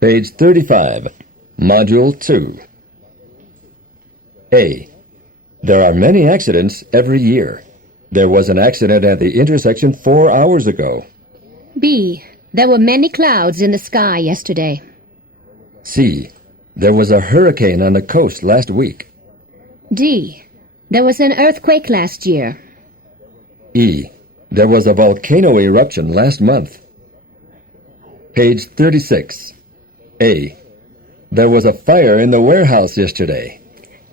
Page 35, Module 2. A. There are many accidents every year. There was an accident at the intersection 4 hours ago. B. There were many clouds in the sky yesterday. C. There was a hurricane on the coast last week. D. There was an earthquake last year. E. There was a volcano eruption last month. Page 36. A. There was a fire in the warehouse yesterday.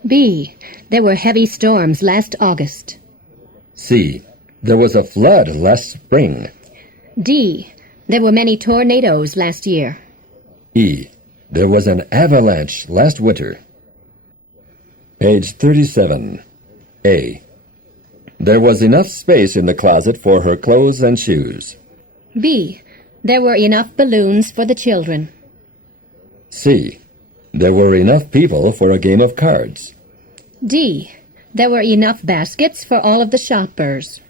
B. There were heavy storms last August. C. There was a flood last spring. D. There were many tornadoes last year. E. There was an avalanche last winter. Page 37. A. There was enough space in the closet for her clothes and shoes. B. There were enough balloons for the children. C. There were enough people for a game of cards. D. There were enough baskets for all of the shoppers.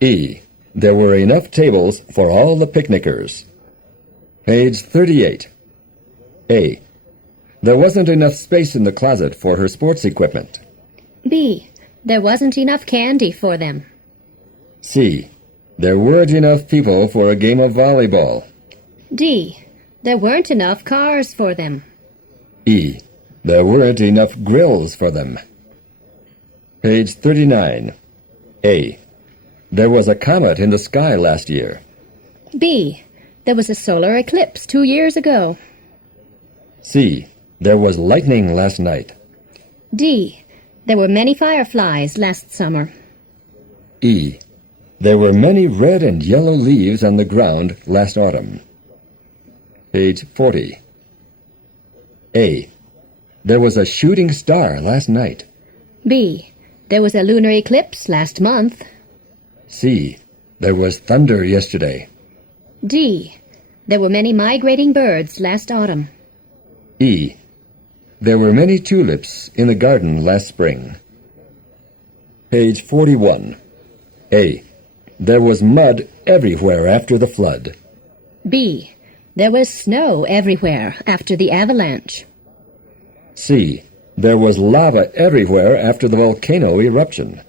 E. There were enough tables for all the picnickers. Page 38. A. There wasn't enough space in the closet for her sports equipment. B. There wasn't enough candy for them. C. There weren't enough people for a game of volleyball. D. There weren't enough cars for them. E. There weren't enough grills for them. Page 39. A. There was a comet in the sky last year. B. There was a solar eclipse 2 years ago. C. There was lightning last night. D. There were many fireflies last summer. E. There were many red and yellow leaves on the ground last autumn. Page 40. A. There was a shooting star last night. B. There was a lunar eclipse last month. C. There was thunder yesterday. D. There were many migrating birds last autumn. E. There were many tulips in the garden last spring. Page 41. A. There was mud everywhere after the flood. B. There was snow everywhere after the avalanche. C. There was lava everywhere after the volcano eruption.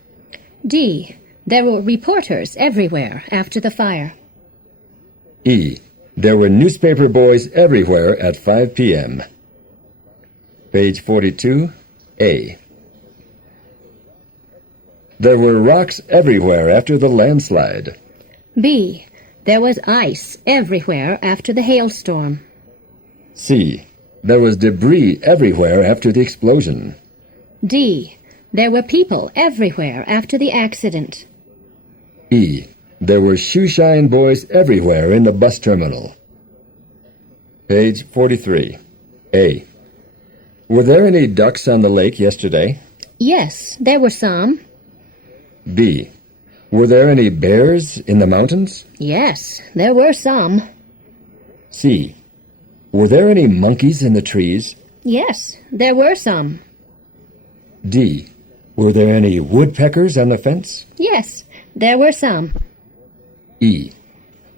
D. There were reporters everywhere after the fire. E. There were newspaper boys everywhere at 5 p.m. Page 42. A. There were rocks everywhere after the landslide. B. There was ice everywhere after the hailstorm. C. There was debris everywhere after the explosion. D. There were people everywhere after the accident. E. There were shoeshine boys everywhere in the bus terminal. Page 43. A. Were there any ducks on the lake yesterday? Yes, there were some. B. Were there any bears in the mountains? Yes, there were some. C. Were there any monkeys in the trees? Yes, there were some. D. Were there any woodpeckers on the fence? Yes, there were some. E.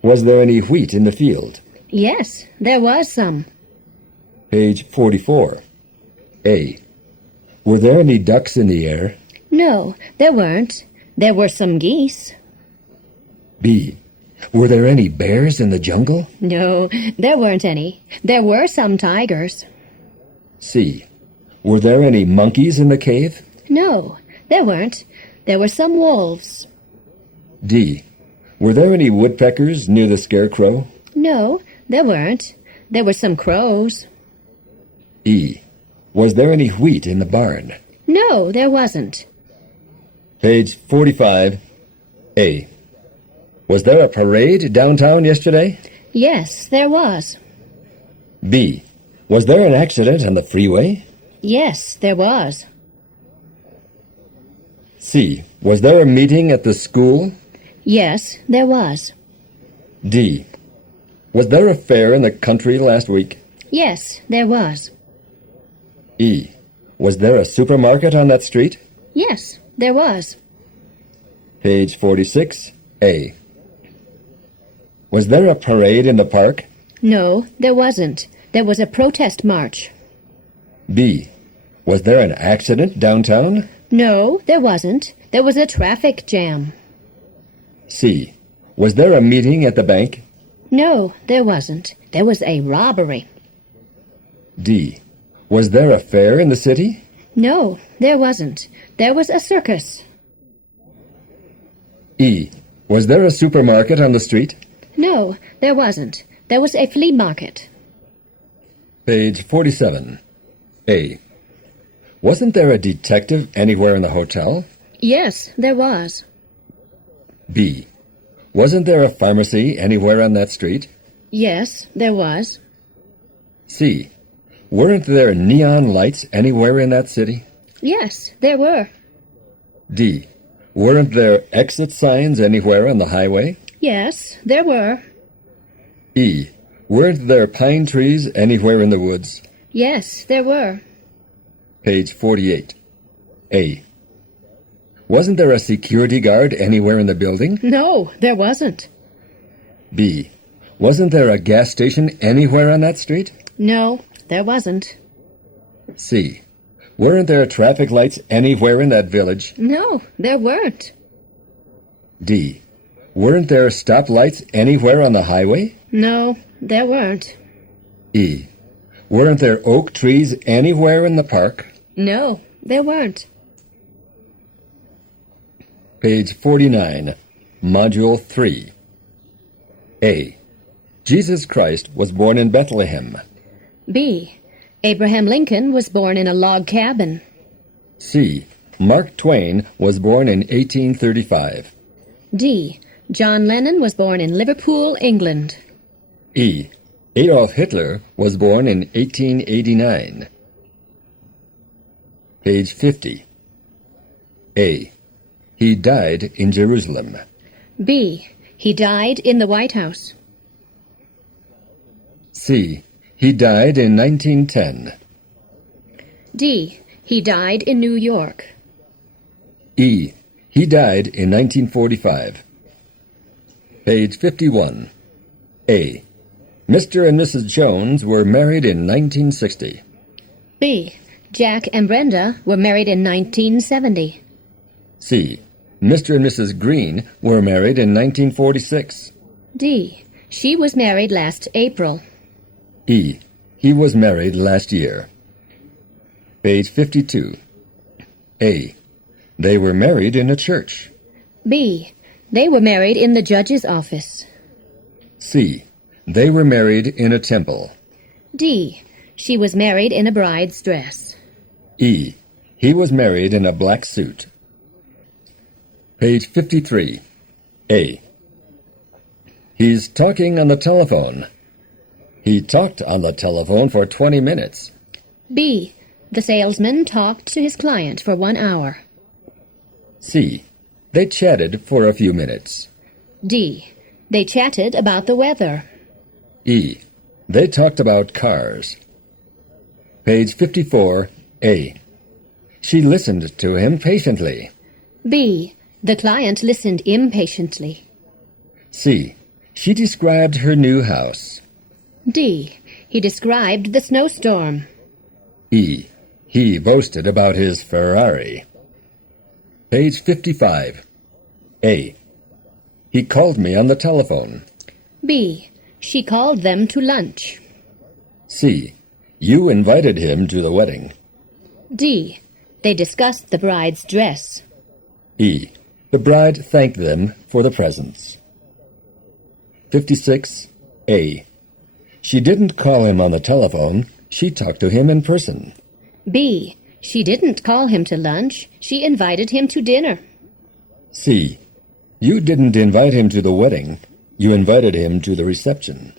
Was there any wheat in the field? Yes, there was some. Page 44. A. Were there any ducks in the air? No, there weren't. There were some geese. B. Were there any bears in the jungle? No, there weren't any. There were some tigers. C. Were there any monkeys in the cave? No, there weren't. There were some wolves. D. Were there any woodpeckers near the scarecrow? No, there weren't. There were some crows. E. Was there any wheat in the barn? No, there wasn't. Page 45. A. Was there a parade downtown yesterday? Yes, there was. B. Was there an accident on the freeway? Yes, there was. C. Was there a meeting at the school? Yes, there was. D. Was there a fair in the country last week? Yes, there was. E. Was there a supermarket on that street? Yes, there was. Page 46. A. Was there a parade in the park? No, there wasn't. There was a protest march. B. Was there an accident downtown? No, there wasn't. There was a traffic jam. C. Was there a meeting at the bank? No, there wasn't. There was a robbery. D. Was there a fair in the city? No, there wasn't. There was a circus. E. Was there a supermarket on the street? No, there wasn't. There was a flea market. Page 47. A. Wasn't there a detective anywhere in the hotel? Yes, there was. B. Wasn't there a pharmacy anywhere on that street? Yes, there was. C. Weren't there neon lights anywhere in that city? Yes, there were. D. Weren't there exit signs anywhere on the highway? Yes, there were. E. Weren't there pine trees anywhere in the woods? Yes, there were. Page 48. A. Wasn't there a security guard anywhere in the building? No, there wasn't. B. Wasn't there a gas station anywhere on that street? No, there wasn't. C. Weren't there traffic lights anywhere in that village? No, there weren't. D. Weren't there stoplights anywhere on the highway? No, there weren't. E. Weren't there oak trees anywhere in the park? No, there weren't. Page 49, Module 3. A. Jesus Christ was born in Bethlehem. B. Abraham Lincoln was born in a log cabin. C. Mark Twain was born in 1835. D. John Lennon was born in Liverpool, England. E. Adolf Hitler was born in 1889. Page 50. A. He died in Jerusalem. B. He died in the White House. C. He died in 1910. D. He died in New York. E. He died in 1945. Page 51. A. Mr. and Mrs. Jones were married in 1960. B. Jack and Brenda were married in 1970. C. Mr. and Mrs. Green were married in 1946. D. She was married last April. E. He was married last year. Page 52. A. They were married in a church. B. They were married in the judge's office. C. They were married in a temple. D. She was married in a bride's dress. E. He was married in a black suit. Page 53. A. He's talking on the telephone. He talked on the telephone for 20 minutes. B. The salesman talked to his client for 1 hour. C. They chatted for a few minutes. D. They chatted about the weather. E. They talked about cars. Page 54. A. She listened to him patiently. B. The client listened impatiently. C. She described her new house. D. He described the snowstorm. E. He boasted about his Ferrari. Page 55. A. He called me on the telephone. B. She called them to lunch. C. You invited him to the wedding. D. They discussed the bride's dress. E. The bride thanked them for the presents. 56. A. She didn't call him on the telephone. She talked to him in person. B. She didn't call him to lunch. She invited him to dinner. C. You didn't invite him to the wedding. You invited him to the reception.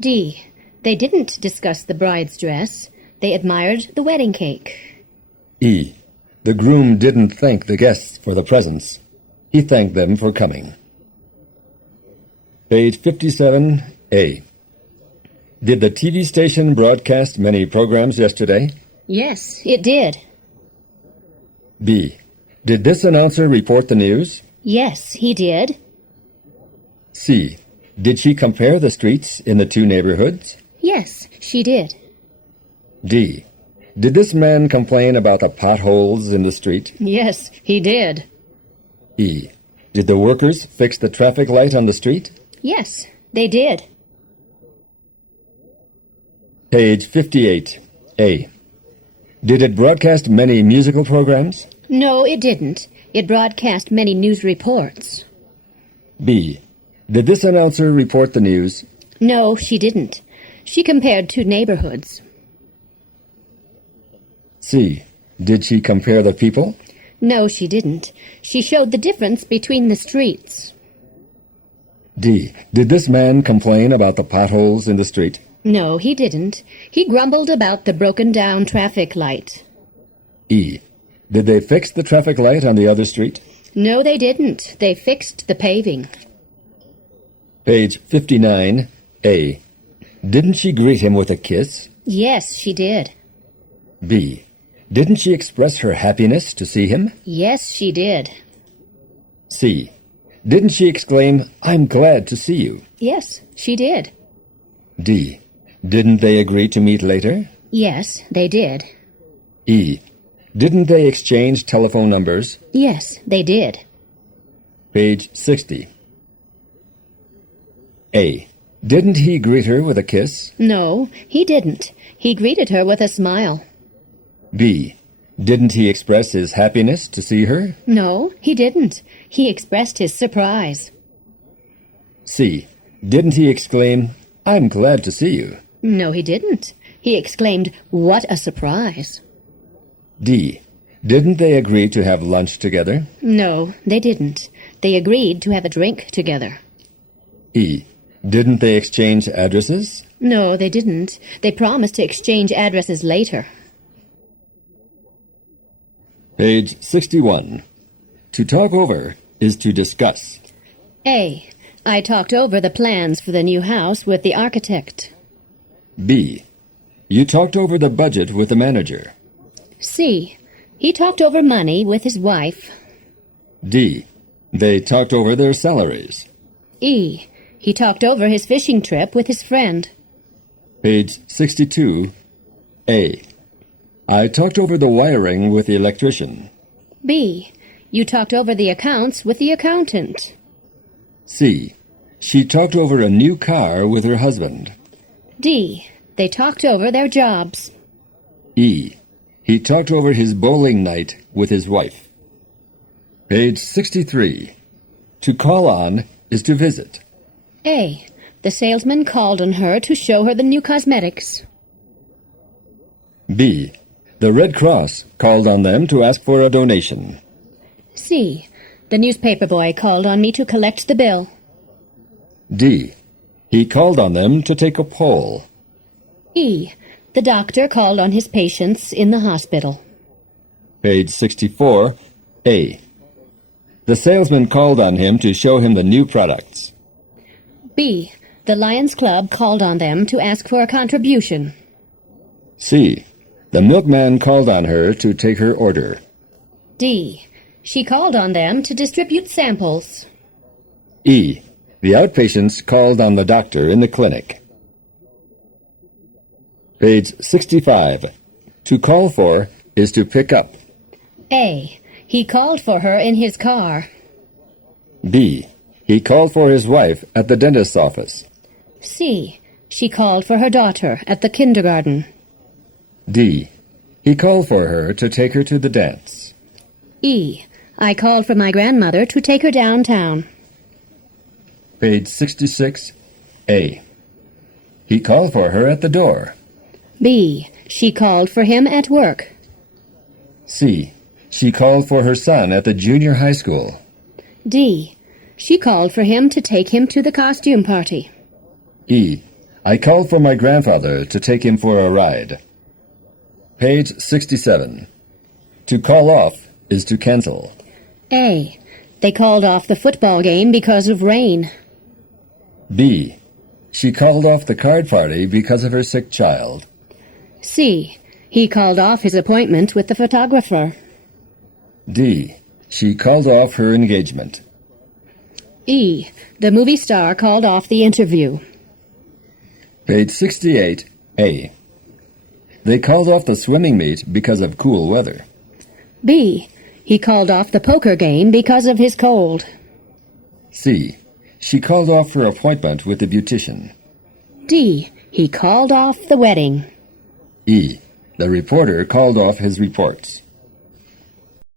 D. They didn't discuss the bride's dress. They admired the wedding cake. E. The groom didn't thank the guests for the presents. He thanked them for coming. Page 57. A. Did the TV station broadcast many programs yesterday? Yes, it did. B. Did this announcer report the news? Yes, he did. C. Did she compare the streets in the two neighborhoods? Yes, she did. D. Did this man complain about the potholes in the street? Yes, he did. E. Did the workers fix the traffic light on the street? Yes, they did. Page 58. A. Did it broadcast many musical programs? No, it didn't. It broadcast many news reports. B. Did this announcer report the news? No, she didn't. She compared two neighborhoods. C. Did she compare the people? No, she didn't. She showed the difference between the streets. D. Did this man complain about the potholes in the street? No, he didn't. He grumbled about the broken-down traffic light. E. Did they fix the traffic light on the other street? No, they didn't. They fixed the paving. Page 59. A. Didn't she greet him with a kiss? Yes, she did. B. Didn't she express her happiness to see him? Yes, she did. C. Didn't she exclaim, "I'm glad to see you"? Yes, she did. D. Didn't they agree to meet later? Yes, they did. E. Didn't they exchange telephone numbers? Yes, they did. Page 60. A. Didn't he greet her with a kiss? No, he didn't. He greeted her with a smile. B. Didn't he express his happiness to see her? No, he didn't. He expressed his surprise. C. Didn't he exclaim, "I'm glad to see you"? No, he didn't. He exclaimed, "What a surprise!" D. Didn't they agree to have lunch together? No, they didn't. They agreed to have a drink together. E. Didn't they exchange addresses? No, they didn't. They promised to exchange addresses later. Page 61. To talk over is to discuss. A. I talked over the plans for the new house with the architect. B. You talked over the budget with the manager. C. He talked over money with his wife. D. They talked over their salaries. E. He talked over his fishing trip with his friend. Page 62. A. I talked over the wiring with the electrician. B. You talked over the accounts with the accountant. C. She talked over a new car with her husband. D. They talked over their jobs. E. He talked over his bowling night with his wife. Page 63. To call on is to visit. A. The salesman called on her to show her the new cosmetics. B. The Red Cross called on them to ask for a donation. C. The newspaper boy called on me to collect the bill. D. He called on them to take a poll. E. The doctor called on his patients in the hospital. Page 64. A. The salesman called on him to show him the new products. B. The Lions Club called on them to ask for a contribution. C. The milkman called on her to take her order. D. She called on them to distribute samples. E. The outpatients called on the doctor in the clinic. Page 65. To call for is to pick up. A. He called for her in his car. B. He called for his wife at the dentist's office. C. She called for her daughter at the kindergarten. D. He called for her to take her to the dance. E. I called for my grandmother to take her downtown. Page 66. A. He called for her at the door. B. She called for him at work. C. She called for her son at the junior high school. D. She called for him to take him to the costume party. E. I called for my grandfather to take him for a ride. Page 67. To call off is to cancel. A. They called off the football game because of rain. B. She called off the card party because of her sick child. C. He called off his appointment with the photographer. D. She called off her engagement. E. The movie star called off the interview. Page 68, A. They called off the swimming meet because of cool weather. B. He called off the poker game because of his cold. C. She called off her appointment with the beautician. D. He called off the wedding. E. The reporter called off his reports.